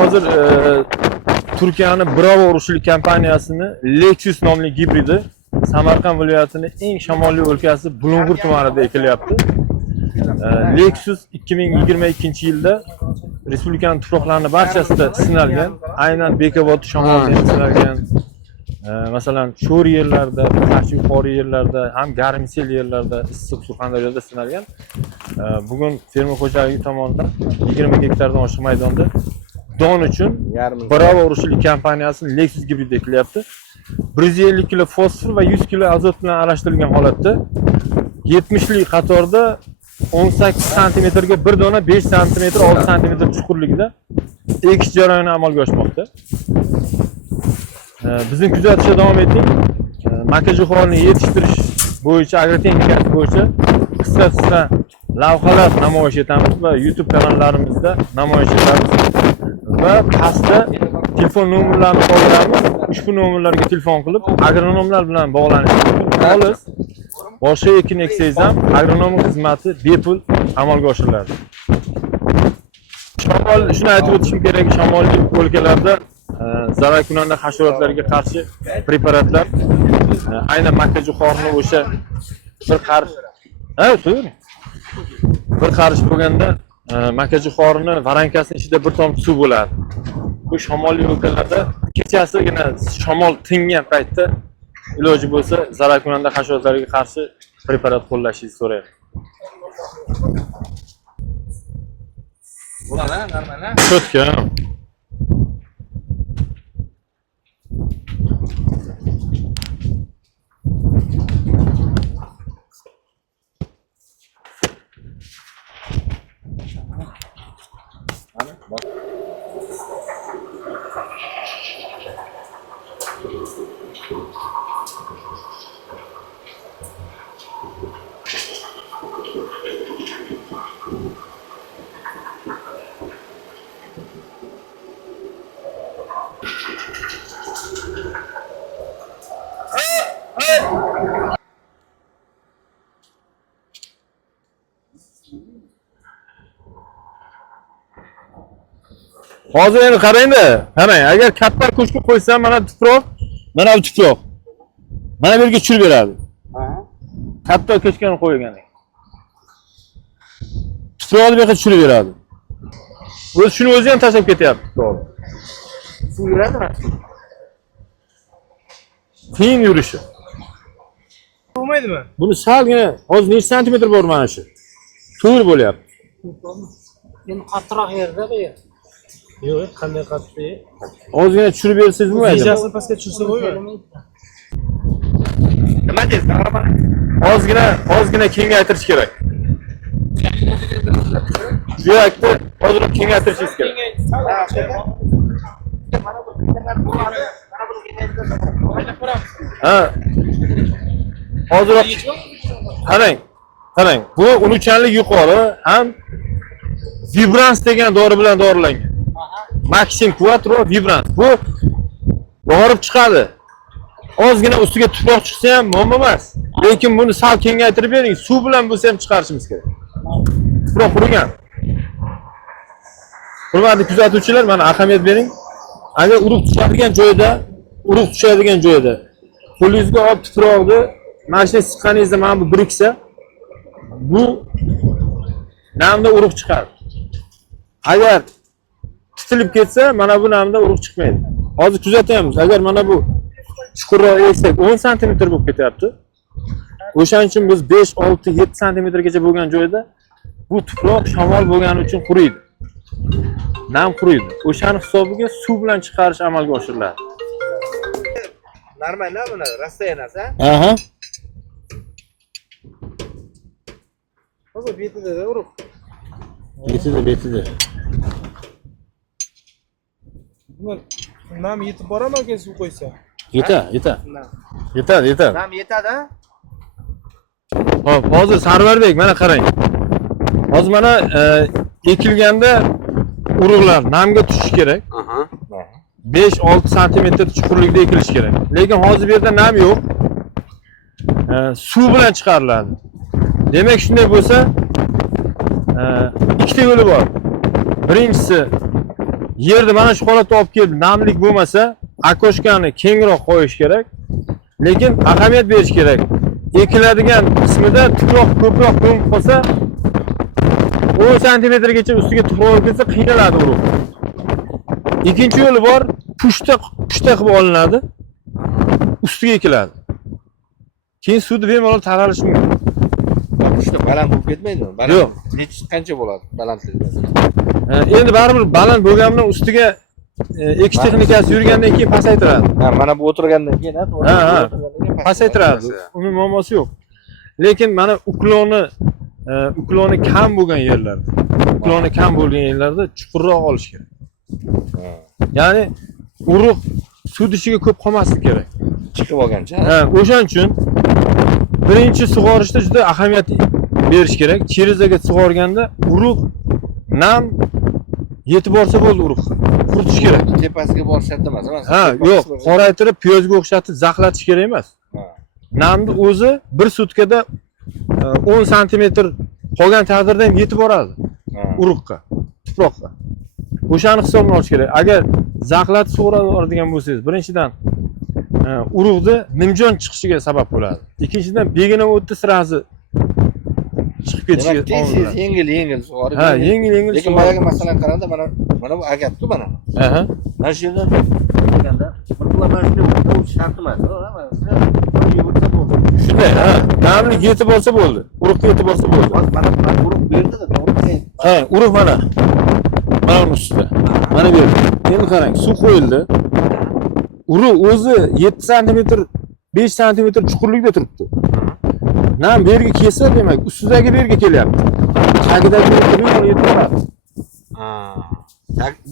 hozir Turkiyaning Bravo urushli kompaniyasini Lexus nomli gibridi Samarqand viloyatining eng shamolli o'lkasi Bulung'ur tumanida ekilyapti. Lexus 2022-yilda respublikaning tuproqlarini barchasida sinalgan. Aynan Bekobod shamolida sinalgan. Masalan, sho'r yerlarda, qarshi yuqori yerlarda, ham garmsel yerlarda, issiq Surxondaryoda sinalgan. Bugun fermer xo'jaligi tomonidan 20 gektardan oshiq maydonda don uchun Bravo urushli kompaniyasi Lexus gibrid ekilyapti. 150 kg fosfor va 100 kg azot bilan aralashtirilgan holatda 70 lik qatorda 18 cm ga bir dona 5 cm 6 cm chuqurligida ekish jarayoni amalga oshmoqda. Bizni kuzatishda davom eting. Makajo'xorini yetishtirish bo'yicha agrotexnikasi bo'yicha qisqa lavhalar namoyish etamiz va YouTube kanallarimizda namoyish etamiz. Va pastda telefon nomerlarini qoldiramiz. Ushbu nomerlarga telefon qilib agronomlar bilan bog'lanish mumkin. Xolos boshqa ekin eksangiz ham agronom xizmati bepul amalga oshiriladi. Shamol, shuni aytib o'tishim kerak, shamolli o'lkalarda zararkunanda hasharotlarga qarshi preparatlar aynan makajo'xorini o'sha bir qarish bir qarish bo'lganda makajo'xorini varankasini ichida bir tomchi suv bo'ladi. Bu shamolli o'lkalarda kechasigina shamol tingan paytda iloji bo'lsa zararkunanda hasharotlarga qarshi preparat qo'llashingizni so'rayman. Bo'ladi, normal. Cho'tka. Hozir endi qarang-da, qarang, agar katta ko'chki qo'ysam, mana tuproq, mana bu tuproq. Mana bu yerga tushirib beradi. Katta ko'chkani qo'ygan. Tuproqni bu yerga tushirib beradi. Shuni o'zi ham tashlab ketyapti tuproqni. Suv yuradimi? Qiyin yurishi. Bo'lmaydimi? Buni salgina hozir necha santimetr bor mana shu? To'g'ri bo'lyapti. Endi qattiqroq yerda bu yer. Yo'q, qanday qattiq? Ozgina tushirib bersangiz bo'lmaydi. Rejasini pastga tushirsa bo'lmaydi. Nima deysiz? Ozgina kengaytirish kerak. Yurakni hozir kengaytirishingiz kerak. Ha. Hozir qarang. Bu unutchanlik yuqori, ham Vibrans degan dori bilan dorilangan. Maxim Quattro Vibrans. Bu yorib chiqadi. Ozgina ustiga tuproq chiqsa ham muammo emas. Lekin buni sal kengaytirib bering, suv bilan bo'lsa ham chiqarishimiz kerak. Tuproq qurigan. Hurmatli kuzatuvchilar, mana ahamiyat bering. Agar urug' tushadigan joyda qo'lingizga olib tuproqni mashina siqqaningizda mana bu biriksa, bu namda urug' chiqadi. Agar tutilib ketsa, mana bu namda urug' chiqmaydi. Hozir kuzatamiz. Agar mana bu chuqurroq eksak 10 cm bo'lib ketyapti. O'shaning uchun biz 5, 6, 7 cm gacha bo'lgan joyda bu tuproq shamol bo'lgani uchun quriydi. Nam quriydi. O'shaning hisobiga suv bilan chiqarish amalga oshiriladi. Normal buni rastayanasi, Aha. hozir betida urib. Betida. Nam yetib boraman-ku suv qo'ysa. Yetadi. Nam yetadi. Xo'p, hozir Sarvarbek, mana qarang. Hozir mana ekilganda urug'lar namga tushishi kerak. 5-6 cm chuqurlikda ekilishi kerak. Lekin hozir bu yerda nam yo'q. Suv bilan chiqariladi. Demak, shunday bo'lsa, ikkita yo'li bor. Birinchisi yerni mana shu holatga olib keldi. Namlik bo'lmasa, akoshkani kengroq qo'yish kerak. Lekin ahamiyat berish kerak. Ekiladigan qismida tuproq ko'proq ko'mib qolsa, 10 santimetrgacha ustiga tuproq ketsa qiynaladi urug'. Ikkinchi yo'li bor, pushta qilib olinadi. Ustiga ekiladi. Keyin suvni bemalol taralishi mumkin. Pushta baland bo'lib ketmaydimi? Yo'q. Qancha bo'ladi balandligi? Endi baribir baland bo'lgandan ustiga ekish texnikasi yurgandan keyin pasaytiradi. Ha, mana bu o'tirgandan keyin, Ha, pasaytiradi. Uni muammosi yo'q. Lekin mana ukloni kam bo'lgan yerlarda, ukloni kam bo'lgan yerlarda chuqurroq olish kerak. Ya'ni urug' suv ishiga ko'p qolmasligi kerak. Chiqib olgancha. Ha, o'shaning uchun birinchi sug'orishda juda ahamiyat berish kerak. Cherezaga sug'organda urug' nam yetib borsa bo'ldi urug'. Quritish kerak. Tepasiga borish shart emas. Ha, yo'q, qoraytirib, piyozga o'xshatib zaxlatish kerak emas. Namni o'zi bir sutkada 10 santimetr qolgan taqdirda ham yetib boradi urug'ga, tuproqqa. O'shani hisobga olish kerak. Agar zaxlatib sug'oradigan bo'lsangiz, birinchidan urug'ni nimjon chiqishiga sabab bo'ladi. Ikkinchidan begina o'tda sirasi chiqib ketishiga tez yengil sug'orib. Ha, yengil lekin boyaga masalan qaranda mana bu agapku mana. Aha. Mana shu yerdan qilganda bir shart emas. Shunday, ha, namlik yetib borsa bo'ldi. Urug'ga yetib borsa bo'ldi. Mana urug' berdi-da, to'g'ri. Ha, urug' mana. Mana uning ustida. Mana bu yerda. Endi qarang, suv qo'yildi. Urug' o'zi 7 santimetr, 5 santimetr chuqurlikda turibdi. Nam berga kelsa, demak, ustidagi berga kelyapti. Tagidagi berga yetib boradi.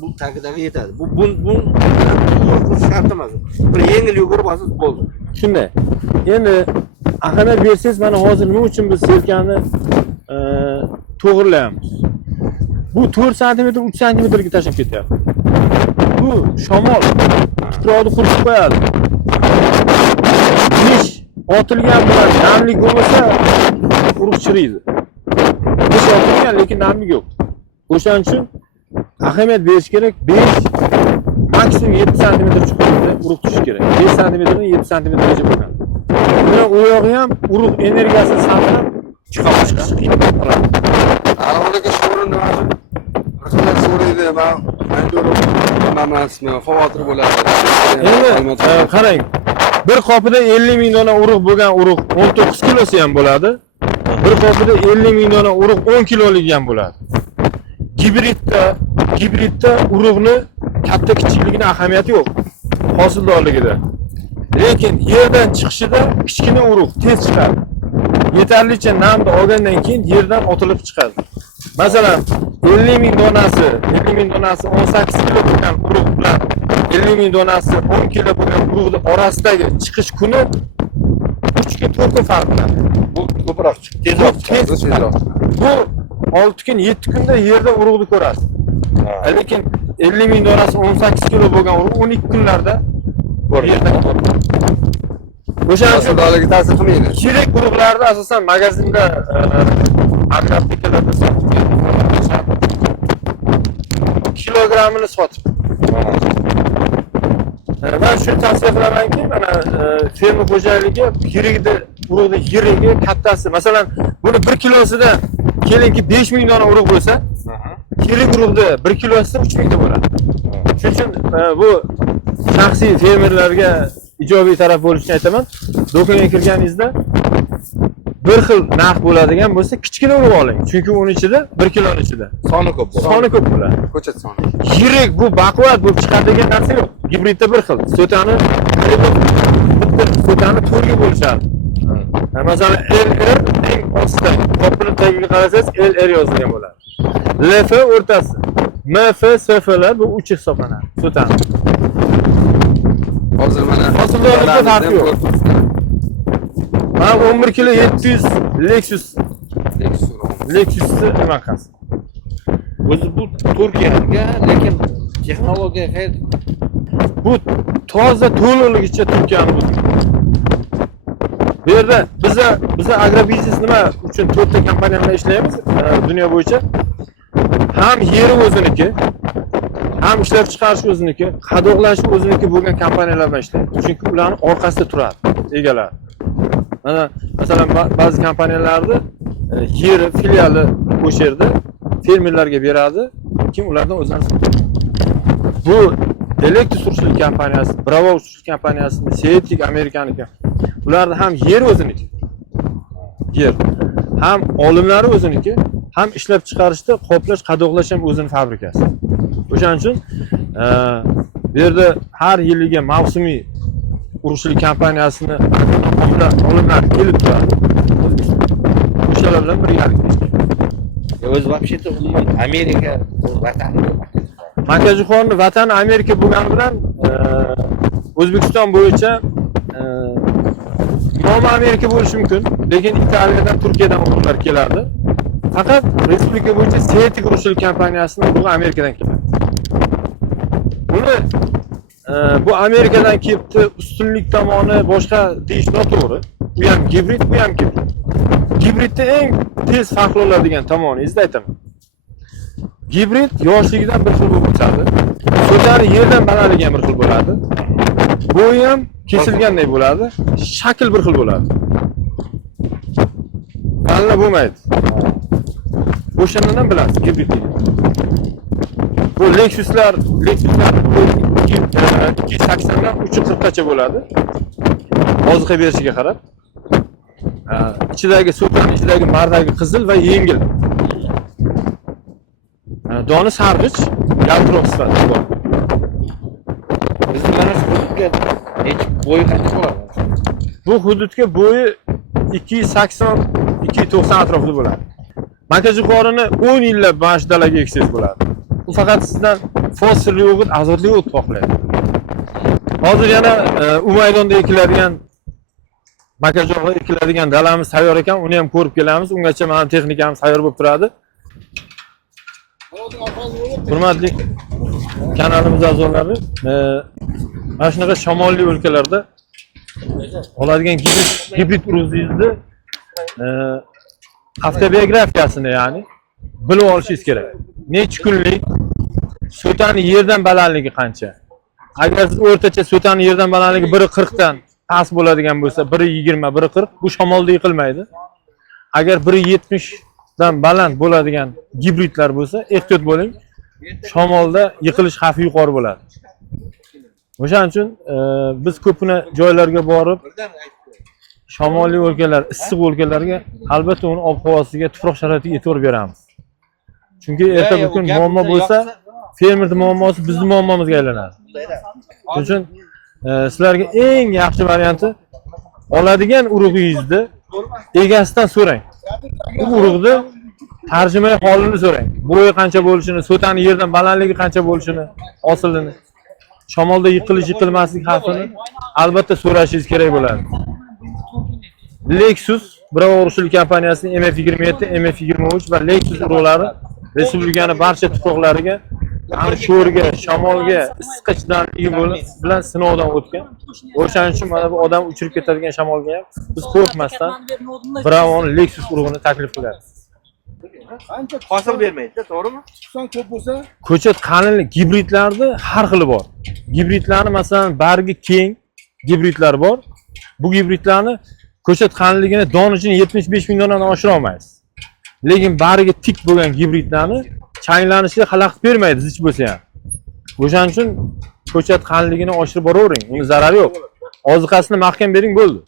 Bu tagidagi yetadi. Bu shart emas. Bir yengil yugurib olsangiz bo'ldi. Shunday. Endi ahamiyat bersangiz, mana hozir nima uchun biz selkani to'g'irlayapmiz? Bu 4 santimetr, 3 santimetrga tashlab ketyapti. Bu shamol tuproqni quritib qo'yadi. Ish otilgan bilan namlik bo'lmasa, urug' chiriydi. Ish otilgan, lekin namlik yo'q. O'shaning uchun ahamiyat berish kerak. 5 maksimum 7 santimetr chuqurlikda urug' tushishi kerak. 5 santimetrdan 7 santimetrgacha bo'lgan. Buni u yog'i ham urug' energiyasini saqlab chiqish qiyin bo'ladi. Arabadagi sho'rini qanday so'raydi va emasmi, xavotir bo'ladi. Endi qarang, bir qopida 50 ming dona urug' bo'lgan urug' 19 kilosi ham bo'ladi. Bir qopida 50 ming dona urug' 10 kiloligi ham bo'ladi. Gibridda urug'ni katta kichikligini ahamiyati yo'q hosildorligida. Lekin yerdan chiqishida kichkina urug' tez chiqadi. Yetarlicha namni olgandan keyin yerdan otilib chiqadi. Masalan, 50 ming donasi 18 kilo bo'lgan urug' bilan 50 ming donasi 10 kilo bo'lgan urug'ni orasidagi chiqish kuni 3 kun 4 kun farq qiladi. Bu ko'proq tezroq chiqadi. Bu 6 kun 7 kunda yerda urug'ni ko'rasiz. Lekin 50 ming donasi 18 kilo bo'lgan urug' 12 kunlarda yerda ko'radi. O'shaning uchun Hosildorlikka ta'sir qilmaydi. Kerak urug'larni asosan magazinda agrotekalarda sotib kilogrammini sotib. Men shuni tavsiya qilamanki, mana ferma xo'jaligi yirigida urug'ni yirigi kattasi. Masalan, buni 1 kilosida kelinki 5 ming dona urug' bo'lsa, yirik urug'da 1 kilosida 3 mingta bo'ladi. Shuning uchun bu shaxsiy fermerlarga ijobiy taraf bo'lishini aytaman. Do'konga kirganingizda bir xil narx bo'ladigan bo'lsa, kichkina urug' oling. Chunki uning ichida 1 kiloning ichida Soni ko'p bo'ladi. soni ko'p bo'ladi. Ko'chat soni. Yirik bu baquvvat bo'lib chiqadigan narsa yo'q. Gibridda bir xil. So'tani to'rga bo'lishadi. Masalan, LR eng ostida, qopini tagiga qarasangiz LR yozilgan bo'ladi. LF o'rtasi. MF, SFlar bu uch hisoblanadi. So'tani. Hozir mana hosildorlikda farqi yo'q. Mana 11 kilo 700 Lexusni nima qilasiz? O'zi bu Turkiyaga, lekin texnologiya qayerda? Bu toza to'liqligicha Turkiyani bu. Bu yerda biza agrobiznes nima uchun 4 ta kompaniyada ishlaymiz dunyo bo'yicha. Ham yeri o'ziniki, ham ishlab chiqarish o'ziniki, qadoqlash o'ziniki bo'lgan kompaniyalar bilan ishlaydi. Chunki ularning orqasida turadi egalar. Mana masalan ba'zi kompaniyalarda yeri filiali o'sha yerda fermerlarga beradi, kim ulardan o'zlari sotadi. Bu Electus urushlik kompaniyasi, Bravo urushlik kompaniyasi, Seetik Amerikaniki. Ularda ham yer o'ziniki. Yer. Ham olimlari o'ziniki, ham ishlab chiqarishda qoplash, qadoqlash ham o'zining fabrikasi. O'shaning uchun bu yerda har yiliga mavsumiy urushlik kompaniyasini olimlar kelib turadi. O'shalar bilan birgalikda. O'zi вообще-то umuman Amerika vatani. Makkajo'xonni vatani Amerika bo'lgani bilan O'zbekiston bo'yicha nomi Amerika bo'lishi mumkin, lekin Italiyadan, Turkiyadan urug'lar keladi. Faqat respublika bo'yicha Seetik urushlik kompaniyasining urug'i Amerikadan keladi. Buni bu Amerikadan kelibdi, ustunlik tomoni boshqa deyish noto'g'ri. Bu ham gibrid, bu ham gibrid. Gibridda eng tez farqli oladigan tomoningizda aytaman. Gibrid yoshligidan bir xil bo'lib o'tadi. So'tari yerdan balandligi ham bir xil bo'ladi. Bo'yi ham kesilganday bo'ladi, shakl bir xil bo'ladi. Tanla bo'lmaydi. O'shandan ham bilasiz gibridni. Bu Lexuslar 280 dan 340 gacha bo'ladi. Oziqa berishiga qarab. Ichidagi so'tani ichidagi mardagi qizil va yengil. Doni sarg'ich, yaltiroq sifati bor. Bizning mana shu hududga bo'yi qancha bo'ladi? Bu hududga bo'yi 280-290 atrofida bo'ladi. Makkajo'xorini 10 yillab mana shu dalaga eksangiz bo'ladi. Bu faqat sizdan fosforli o'g'it, azotli o'g'it xohlaydi. Hozir yana u maydonda ekiladigan makkajo'xor ekiladigan dalamiz tayyor ekan, uni ham ko'rib kelamiz. Ungacha mana texnikamiz tayyor bo'lib turadi. Hurmatli kanalimiz a'zolari, mana shunaqa shamolli o'lkalarda oladigan gibrid urug'ingizni avtobiografiyasini, ya'ni bilib olishingiz kerak. Necha kunlik, so'tani yerdan balandligi qancha. Agar siz o'rtacha so'tani yerdan balandligi 1.40 dan past bo'ladigan bo'lsa, 1.20, 1.40 bu shamolda yiqilmaydi. Agar 1.70 dan baland bo'ladigan gibridlar bo'lsa, ehtiyot bo'ling. Shamolda yiqilish xavfi yuqori bo'ladi. O'shaning uchun biz ko'pina joylarga borib, shamolli o'lkalar, issiq o'lkalarga albatta uni ob-havosiga, tuproq sharoitiga e'tibor beramiz. Chunki erta bir kun muammo bo'lsa, fermerning muammosi bizning muammomizga aylanadi. Shuning uchun sizlarga eng yaxshi varianti oladigan urug'ingizni egasidan so'rang. Bu urug'ni tarjimai holini so'rang. Bo'yi qancha bo'lishini, so'tani yerdan balandligi qancha bo'lishini, hosilini, shamolda yiqilmaslik xavfini albatta so'rashingiz kerak bo'ladi. Lexus Bravo urushlik kompaniyasining MF27, MF23 va Lexus urug'lari respublikaning barcha tuproqlariga, ham sho'rga, shamolga, issiqqa chidamligi bilan sinovdan o'tgan. O'shaning uchun mana bu odam uchirib ketadigan shamolga ham biz qo'rqmasdan Bravo Lexus urug'ini taklif qilamiz. Hosil bermaydi, to'g'rimi? Ko'p bo'lsa, Ko'chat qalinlik gibridlarda har xili bor. Gibridlarni masalan bargi keng gibridlar bor. Bu gibridlarni ko'chat qalinligini donichini 75 ming donadan oshira olmaysiz. Lekin bargi tik bo'lgan gibridlarni changlanishga xalaqit bermaydi, zich bo'lsa ham. O'shaning uchun ko'chat qalinligini oshirib boravering, uni zarari yo'q. Oziqasini mahkam bering bo'ldi.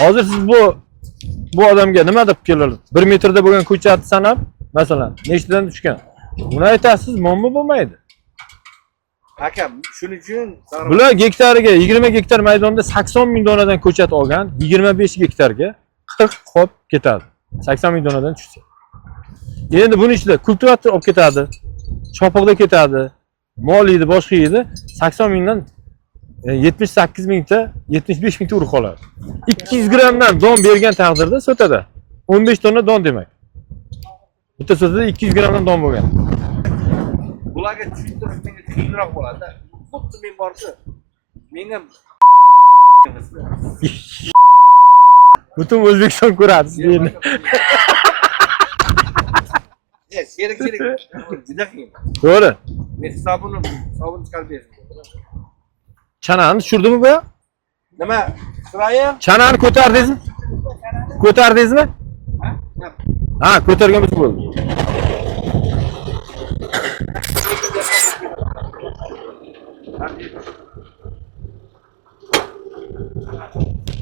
Hozir siz bu odamga nima deb keladi? 1 metrda bo'lgan ko'chatni sanab, masalan, nechtadan tushgan? Buni aytasiz, muammo bo'lmaydi. Aka, shuning uchun Bular gektariga 20 gektar maydonda 80 ming donadan ko'chat olgan, 25 gektarga 40 qop ketadi. 80 ming donadan tushsa. Endi buni ichida kultivator olib ketadi, chopiqda ketadi, mol yeydi, boshqa yeydi. 80 mingdan 78 mingta, 75 mingta urug' qoladi. 200 grammdan don bergan taqdirda so'tada 15 tonna don demak. Bitta so'tada 200 grammdan don bo'lgan. bularga tushuntirish menga qiyinroq bo'ladi. Xuddi men borsa, menga Butun O'zbekiston ko'radi sizni. Sherik juda qiyin. To'g'ri. Men hisobini chiqarib berdim. Chanani tushirdimi bu? Nima? Qiray? Chanani ko'tardingizmi? Ko'tardingizmi? Ha, ko'targan bo'ldi.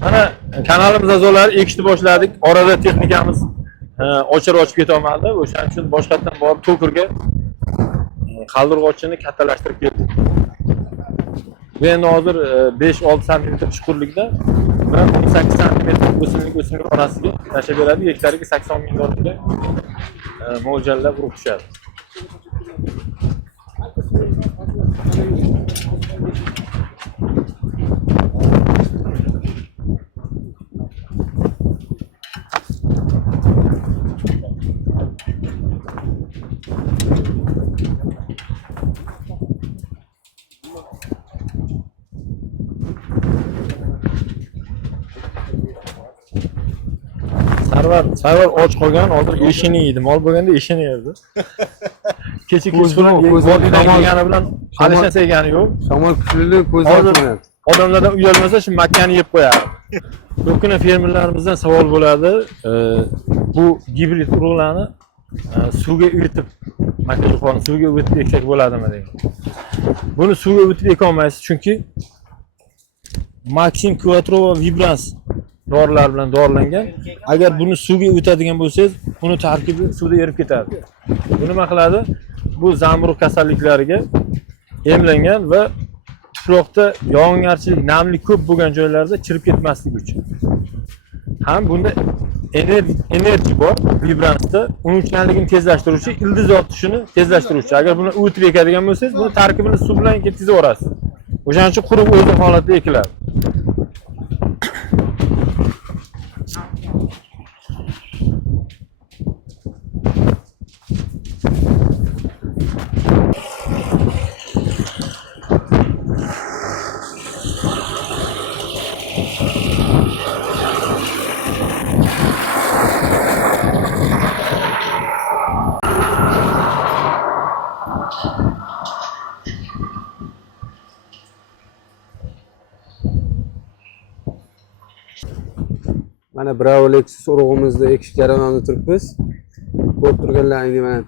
Mana kanalimiz a'zolari ekishni boshladik. Orada texnikamiz ochib keta olmadi. O'shaning uchun boshqatdan borib to'kirga qaldirg'ochini kattalashtirib keldik. Bu endi hozir 5-6 sm chuqurlikda va 18 sm o'simlik orasiga tashlab beradi. Hektariga 80 ming dollarga mo'ljallab urib tushadi. Sarvar och qolgan, hozir eshini yeydi. Mol bo'lganda eshini yerdi. Kecha kechqurun vodiydan kelgani bilan alishasa yegani yo'q. Shamol kuchli ko'zga ko'ryapti. Odamlardan uyalmasa shu makkani yeb qo'yadi. Ko'pgina fermerlarimizdan savol bo'ladi. Bu gibrid urug'larni suvga uyutib, makkajo'xorini suvga uyutib eksak bo'ladimi degan. Buni suvga uyutib eka olmaysiz, chunki Maxim Quattro va Vibrans dorilar bilan dorilangan. Agar buni suvga o'tadigan bo'lsangiz, uni tarkibi suvda erib ketadi. Bu nima qiladi? Bu zamburug' kasalliklariga emlangan va tuproqda yog'ingarchilik, namlik ko'p bo'lgan joylarda chirib ketmasligi uchun. Ham bunda enerji bor Vibransda, unutganligini tezlashtiruvchi, ildiz ortishini tezlashtiruvchi. Agar buni o'tib ekadigan bo'lsangiz, buni tarkibini suv bilan ketkizib yuborasiz. O'shaning uchun quruq o'z holatda ekiladi. Mana Bravo Lexus urug'imizni ekish jarayonida turibmiz. Ko'rib turganlaringdek mana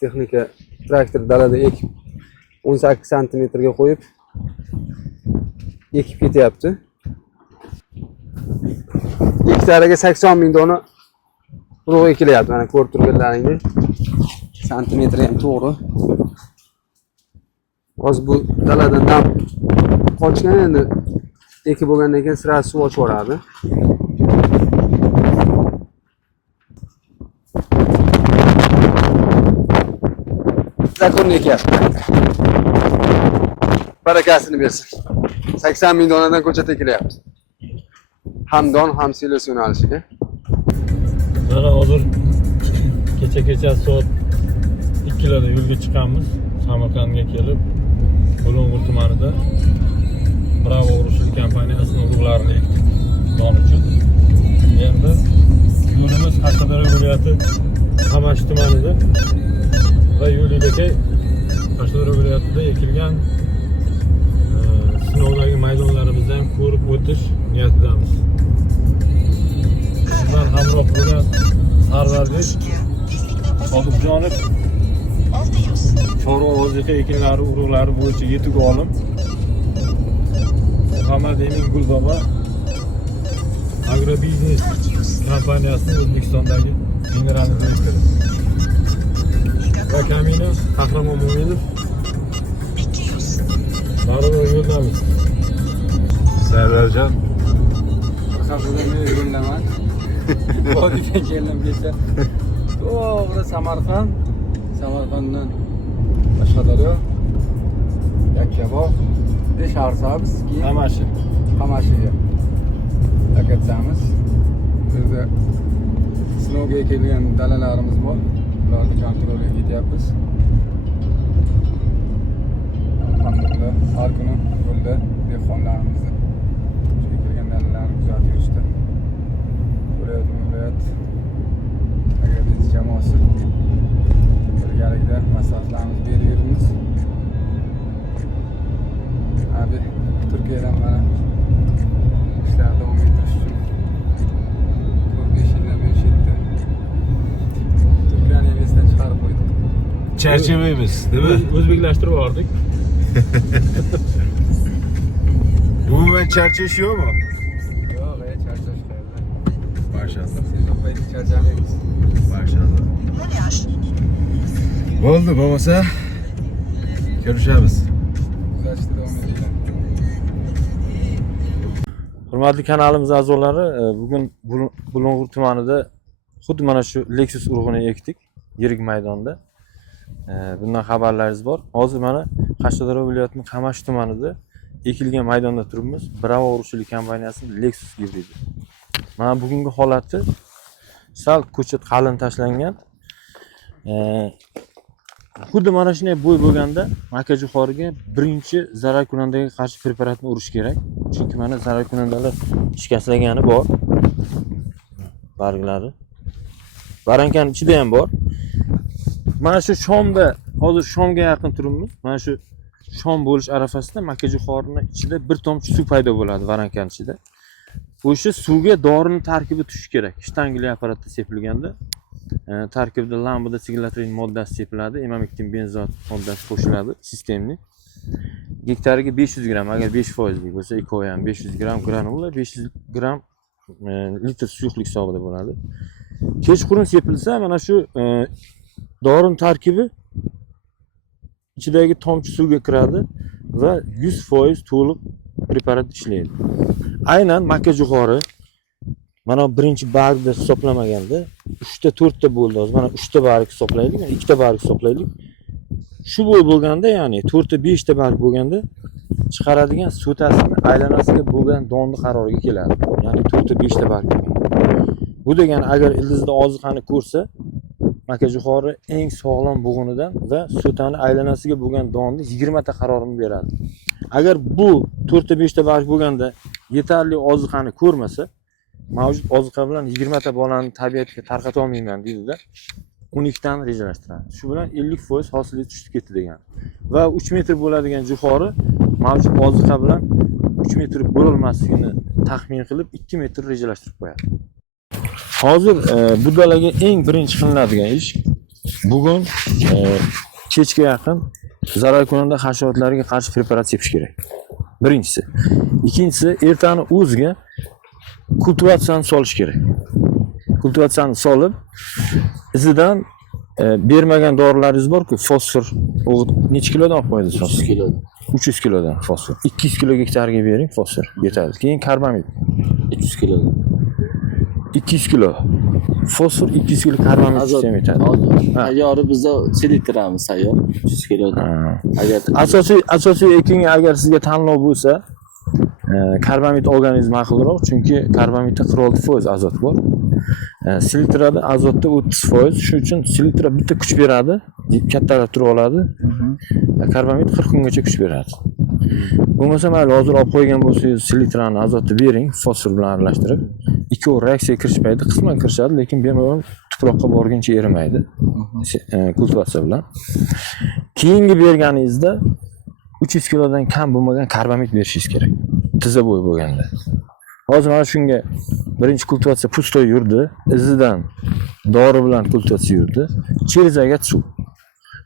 texnika traktor dalada ekib 18 sm ga qo'yib ekib ketyapti. Hektariga 80 ming dona urug' ekilyapti. Mana ko'rib turganlaringdek santimetri ham to'g'ri. Hozir bu daladan nam qochgan, endi ekib bo'lgandan keyin sira suv ochib yuboradi. Zakonni ekyapti. Barakasini bersin. 80 ming donadan ko'chat ekilyapti. Ham don, ham silos yo'nalishiga. Mana hozir kecha soat 2 larda yo'lga chiqamiz. Samarqandga kelib, Bulung'ur tumanida Bravo urug'chilik kompaniyasining urug'larini ekdik don uchun. Endi yo'limiz Qashqadaryo viloyati Qamashi tumanida va yo'lidagi Qashqadaryo viloyatida ekilgan sinovdagi maydonlarimizni ham ko'rib o'tish niyatidamiz. Bizlar hamroh bo'lgan Sarvarga Sodiqjonov chorva oziqa ekinlari urug'lari bo'yicha yetuk olim Muhammad Emin Gulbaba agrobiznes kompaniyasining O'zbekistondagi general direktori va Kamina Qahramon Mo'minov Daryo yo'ldamiz. Sarvarjon Qashqadaryo yo'llaman. Vodiydan keldim kecha. To'g'ri Samarqanddan Qashqadaryo Yakkabog' 5 arsamiz, keyin Qamashiga ketamiz. Bizda sinovga kelgan dalalarimiz bor. Ularni kontrolga ketyapmiz. Alhamdulillah, har kuni yo'lda dehqonlarimizni kelgan dalalarni kuzatib yurishdi. Viloyat agrobiznes jamoasi birgalikda maslahatlarimizni berib yuribmiz. charchamaymiz, nima? O'zbeklashtirib yubordik. Umuman charchash yo'qmi? Yo'q, charchash qayerda? Maşallah. Sezon payti charchamaymiz. Maşallah. Bo'ldi, bo'lmasa ko'rishamiz. Kuzatishda davom etinglar. Hurmatli kanalimiz a'zolari, bugun Bulung'ur tumanida xuddi mana shu Lexus urug'ini ekdik, yirik maydonda. Bundan xabarlaringiz bor. Hozir mana Qashqadaryo viloyatining Qamash tumanida ekilgan maydonda turibmiz. Bravo urug'chilik kompaniyasining Lexus gibridi. Mana bugungi holati sal ko'chat qalin tashlangan. Xuddi mana shunday bo'y bo'lganda makajo'xoriga birinchi zarar kunandaga qarshi preparatni urish kerak. Chunki mana zarar kunandalar shikastlagani bor. Barglari. Barankaning ichida ham bor. Mana shu shomda, hozir shomga yaqin turibmiz. Mana shu shom bo'lish arafasida makajo'xorining ichida bir tomchi suv paydo bo'ladi barankaning ichida. O'sha suvga dorining tarkibi tushishi kerak. Shtangali apparatda sepilganda tarkibida lambda siglatrin moddasi sepiladi, imamektin benzot moddasi qo'shiladi sistemli. Gektariga 500 gram, agar 5% lik bo'lsa, eko ham 500 gram granula, 500 gram litr suyuqlik hisobida bo'ladi. Kechqurun sepilsa, mana shu dorining tarkibi ichidagi tomchi suvga kiradi va 100% to'liq preparat ishlaydi. Aynan makajo'xori mana birinchi bargda hisoblamaganda 3 ta 4 ta bo'ldi. Hozir mana 3 ta barg hisoblaylik, 2 ta barg hisoblaylik. Shu bo'y bo'lganda, ya'ni 4 ta 5 ta barg bo'lganda chiqaradigan so'tasini aylanasiga bo'lgan donni qaroriga keladi. Ya'ni 4 ta 5 ta barg. Bu degani agar ildizda oziqani ko'rsa, makajo'xori eng sog'lom bo'g'inidan va so'tani aylanasiga bo'lgan donni 20 ta qarorini beradi. Agar bu 4 ta 5 ta barg bo'lganda yetarli oziqani ko'rmasa, mavjud oziqa bilan 20 ta bolani tabiatga tarqata olmayman deydi-da. 12 tani rejalashtiradi. Shu bilan 50% hosillik tushib ketdi degan. Va 3 metr bo'ladigan jo'xori mavjud oziqa bilan 3 metr bo'lolmasligini taxmin qilib 2 metr rejalashtirib qo'yadi. Hozir bu dalaga eng birinchi qilinadigan ish bugun kechga yaqin zarar kunanda hasharotlarga qarshi preparat sepish kerak. Birinchisi. Ikkinchisi, ertani o'ziga kultivatsiyani solish kerak. Kultivatsiyani solib, izidan bermagan dorilaringiz bor-ku, fosfor. Necha kilodan olib qo'yasiz? 300 kilodan. 300 kilodan fosfor. 200 kilo gektarga bering fosfor, yetadi. Keyin karbamid 300 kilodan. 200 kilo fosfor, 200 kilo karbamid ham yetadi. Ayyori bizda selektiramiz sayyor 300 kilodan. Agar asosiy ekinga agar sizga tanlov bo'lsa, karbamid olganingiz ma'qulroq, chunki karbamidda 46% azot bor. Selektrada azotda 30%, shuning uchun selektra bitta kuch beradi, kattarab turib oladi. Karbamid 40 kungacha kuch beradi. Bo'lmasa mayli, hozir olib qo'ygan bo'lsangiz, selektrani azotda bering, fosfor bilan aralashtirib. Ikkovi reaksiyaga kirishmaydi, qisman kirishadi, lekin bemalol tuproqqa borguncha erimaydi. Kultivatsiya bilan. Keyingi berganingizda 300 kilodan kam bo'lmagan karbamid berishingiz kerak. Tiza bo'y bo'lganda. Hozir mana shunga birinchi kultivatsiya pustoy yurdi, izidan dori bilan kultivatsiya yurdi. Cherizaga suv.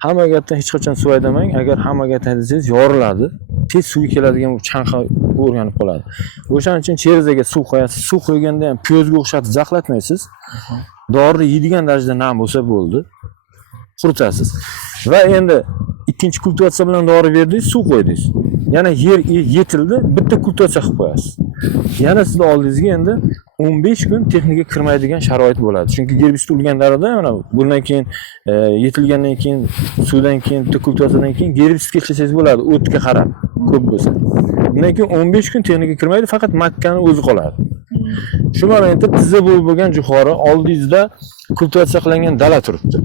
Hamma gapdan hech qachon suv haydamang. Agar hamma gap haydasangiz yoriladi. Tez suvga keladigan bu chanqa o'rganib qoladi. O'shaning uchun cherizaga suv qo'yasiz. Suv qo'yganda ham piyozga o'xshatib zaqlatmaysiz. Dori yeydigan darajada nam bo'lsa bo'ldi. Quritasiz. Va endi ikkinchi kultivatsiya bilan dori berdingiz, suv qo'ydingiz. Yana yer yetildi, bitta kultivatsiya qilib qo'yasiz. Yana sizning oldingizga endi 15 kun texnika kirmaydigan sharoit bo'ladi. Chunki gerbitsid urgan darada mana bundan keyin yetilgandan keyin, suvdan keyin, bitta kultivatsiyadan keyin gerbitsidga ishlasangiz bo'ladi, o'tga qarab, ko'p bo'lsa. Bundan keyin 15 kun texnika kirmaydi, faqat makkani o'zi qoladi. Shu momentda tiza bo'lgan jo'xori oldingizda kultivatsiya qilingan dala turibdi.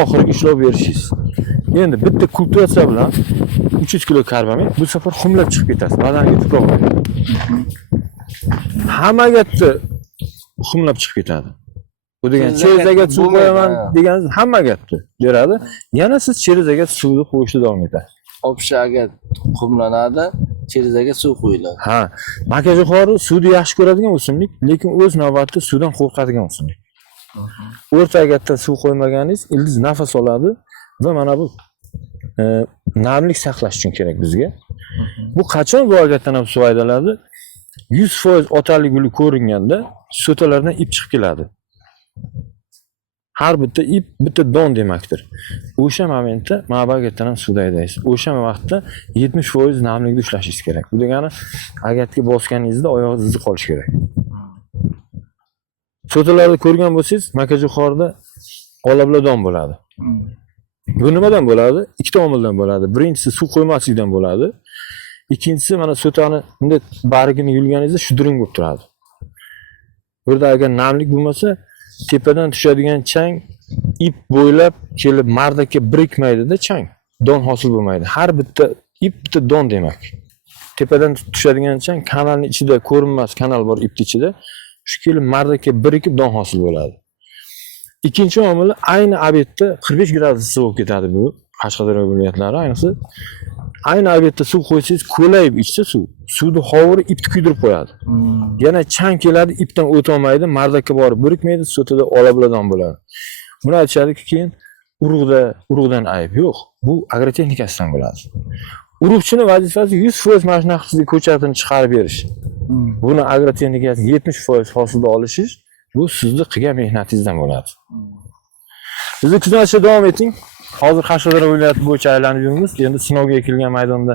Oxirgi ishlov berishingiz. Endi bitta kultivatsiya bilan 300 kilo karbamid bu safar xumlab chiqib ketasiz. Badaniga tuproq beradi. Hamma gapni xumlab chiqib ketadi. Bu degan cherizaga suv qo'yaman deganingiz hamma gapni beradi. Yana siz cherizaga suvni qo'yishni davom etasiz. opshaga qumlanadi, cherizaga suv quyiladi. Ha, makajo'xori suvni yaxshi ko'radigan o'simlik, lekin o'z navbatida suvdan qo'rqadigan o'simlik. O'rtaga suv qo'ymaganingiz ildiz nafas oladi va mana bu namlik saqlash uchun kerak bizga. Bu qachon bu odatdan ham suv haydaladi? 100% otalik guli ko'ringanda so'talardan ip chiqib keladi. Har bitta ip bitta don demakdir. O'sha momentda mana bu agatdan ham suvda haydaysiz. O'sha vaqtda 70% namlikni ushlashingiz kerak. Bu degani agatga bosganingizda oyog'ingiz izi qolishi kerak. So'talarni ko'rgan bo'lsangiz, makajo'xorda olabla don bo'ladi. Bu nimadan bo'ladi? Ikkita omildan bo'ladi. Birinchisi suv qo'ymaslikdan bo'ladi. Ikkinchisi mana so'tani bunday bargini yulganingizda shudring bo'lib turadi. Burada agar namlik bo'lmasa, tepadan tushadigan chang ip bo'ylab kelib mardakka birikmaydi-da chang. Don hosil bo'lmaydi. Har bitta ip bitta don demak. Tepadan tushadigan chang kanalning ichida ko'rinmas kanal bor ipning ichida. Shu kelib mardakka birikib don hosil bo'ladi. Ikkinchi omili ayni obyektda 45 gradus issiq bo'lib ketadi bu Qashqadaryo viloyatlari ayniqsa. Ayni obyektda suv qo'ysangiz ko'layib ichsa suv, suvni hovuri ipni kuydirib qo'yadi. Yana chang keladi, ipdan o'ta olmaydi, mardakka borib birikmaydi, so'tada olabladon bo'ladi. Buni aytishadiki, keyin urug'dan ayb yo'q. Bu agrotexnikasidan bo'ladi. Urug'chini vazifasi 100% mana shunaqa sizga ko'chatini chiqarib berish. Buni agrotexnikasi 70% hosilda olishingiz bu sizni qilgan mehnatingizdan bo'ladi. Bizni kuzatishda davom eting. Hozir Qashqadaryo viloyati bo'yicha aylanib yuribmiz. Endi sinovga ekilgan maydonda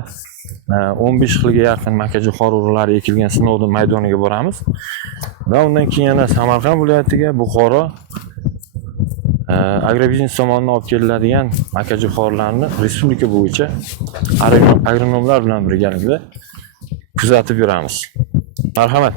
15 xilga yaqin makajo'xor urug'lari ekilgan sinovda maydoniga boramiz. Va undan keyin yana Samarqand viloyatiga, Buxoro agrobiznes tomonidan olib kelinadigan makajo'xorlarni respublika bo'yicha agronomlar bilan birgalikda kuzatib yuramiz. Marhamat.